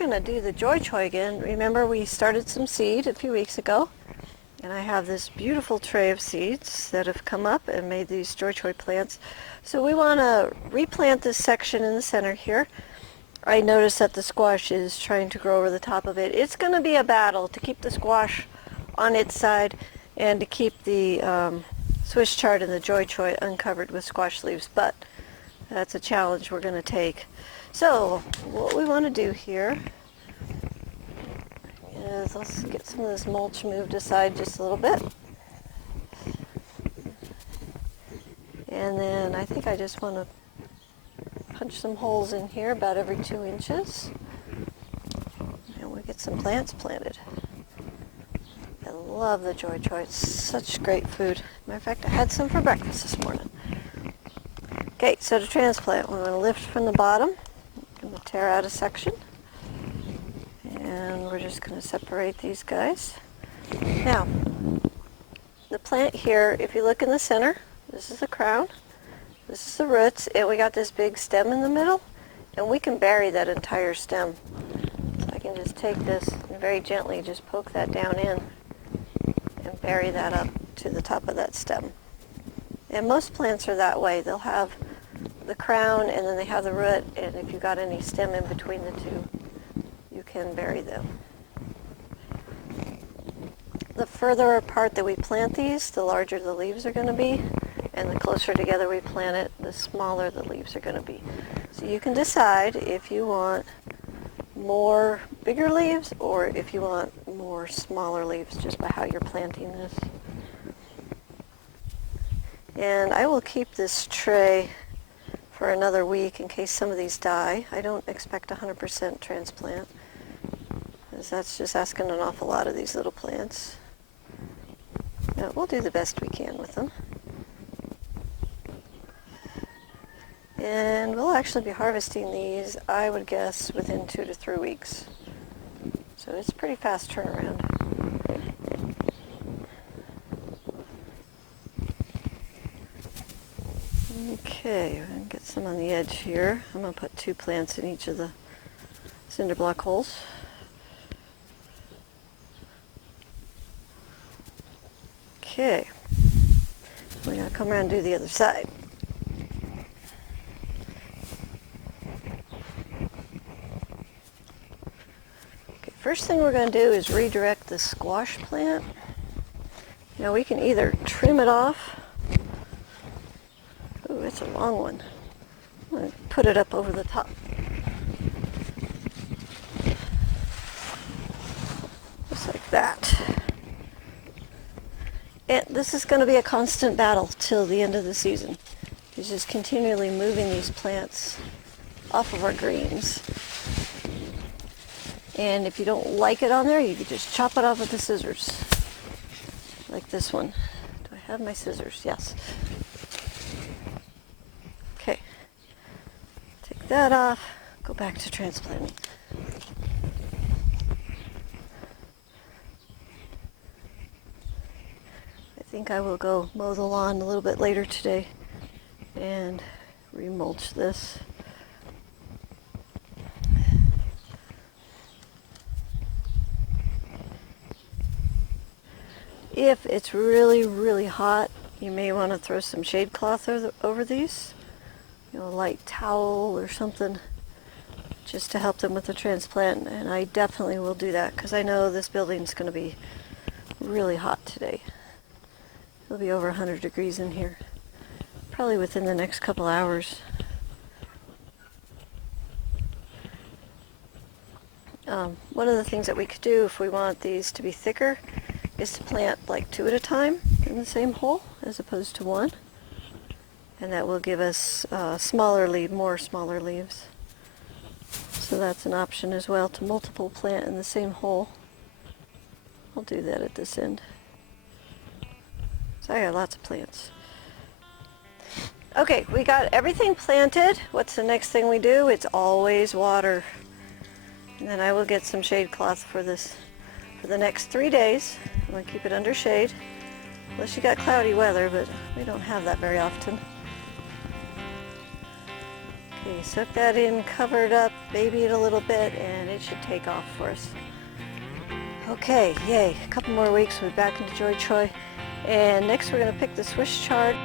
going to do the Bok Choy again. Remember we started some seed a few weeks ago, and I have this beautiful tray of seeds that have come up and made these Bok Choy plants. So we want to replant this section in the center here. I noticed that the squash is trying to grow over the top of it. It's going to be a battle to keep the squash on its side and to keep the Swiss chard and the Bok Choy uncovered with squash leaves, but that's a challenge we're going to take. So what we want to do here is let's get some of this mulch moved aside just a little bit. And then I think I just want to punch some holes in here about every 2 inches. And we get some plants planted. I love the Bok Choy. It's such great food. Matter of fact, I had some for breakfast this morning. Okay, so to transplant, we're going to lift from the bottom. I'm going to tear out a section. And we're just going to separate these guys. Now, the plant here, if you look in the center, this is the crown, this is the roots, and we got this big stem in the middle, and we can bury that entire stem. So I can just take this and very gently just poke that down in and bury that up to the top of that stem. And most plants are that way. They'll have the crown and then they have the root, and if you've got any stem in between the two, you can bury them. The further apart that we plant these, the larger the leaves are going to be, and the closer together we plant it, the smaller the leaves are going to be. So you can decide if you want more bigger leaves or if you want more smaller leaves just by how you're planting this. And I will keep this tray for another week in case some of these die. I don't expect 100% transplant, because that's just asking an awful lot of these little plants. But we'll do the best we can with them. And we'll actually be harvesting these, I would guess, within 2 to 3 weeks. So it's a pretty fast turnaround. Okay, we're going to get some on the edge here. I'm going to put 2 plants in each of the cinder block holes. Okay, we're going to come around and do the other side. Okay, first thing we're going to do is redirect the squash plant. Now we can either trim it off. Ooh, it's a long one. I'm going to put it up over the top. Just like that. And this is going to be a constant battle till the end of the season. It's just continually moving these plants off of our greens. And if you don't like it on there, you can just chop it off with the scissors. Like this one. Do I have my scissors? Yes. Okay. Take that off. Go back to transplanting. I think I will go mow the lawn a little bit later today and remulch this. If it's really, really hot, you may want to throw some shade cloth over these, a light towel or something, just to help them with the transplant. And I definitely will do that because I know this building's going to be really hot today. It'll be over 100 degrees in here, probably within the next couple hours. One of the things that we could do if we want these to be thicker is to plant like 2 at a time in the same hole as opposed to 1. And that will give us more smaller leaves. So that's an option as well, to multiple plant in the same hole. I'll do that at this end. So I got lots of plants. Okay, we got everything planted. What's the next thing we do? It's always water. And then I will get some shade cloth for this for the next 3 days. I'm going to keep it under shade, unless you got cloudy weather, but we don't have that very often. Okay, soak that in, cover it up, baby it a little bit, and it it should take off for us. Okay, yay, a couple more weeks, we'll be back into Bok Choy. And next we're going to pick the Swiss chard.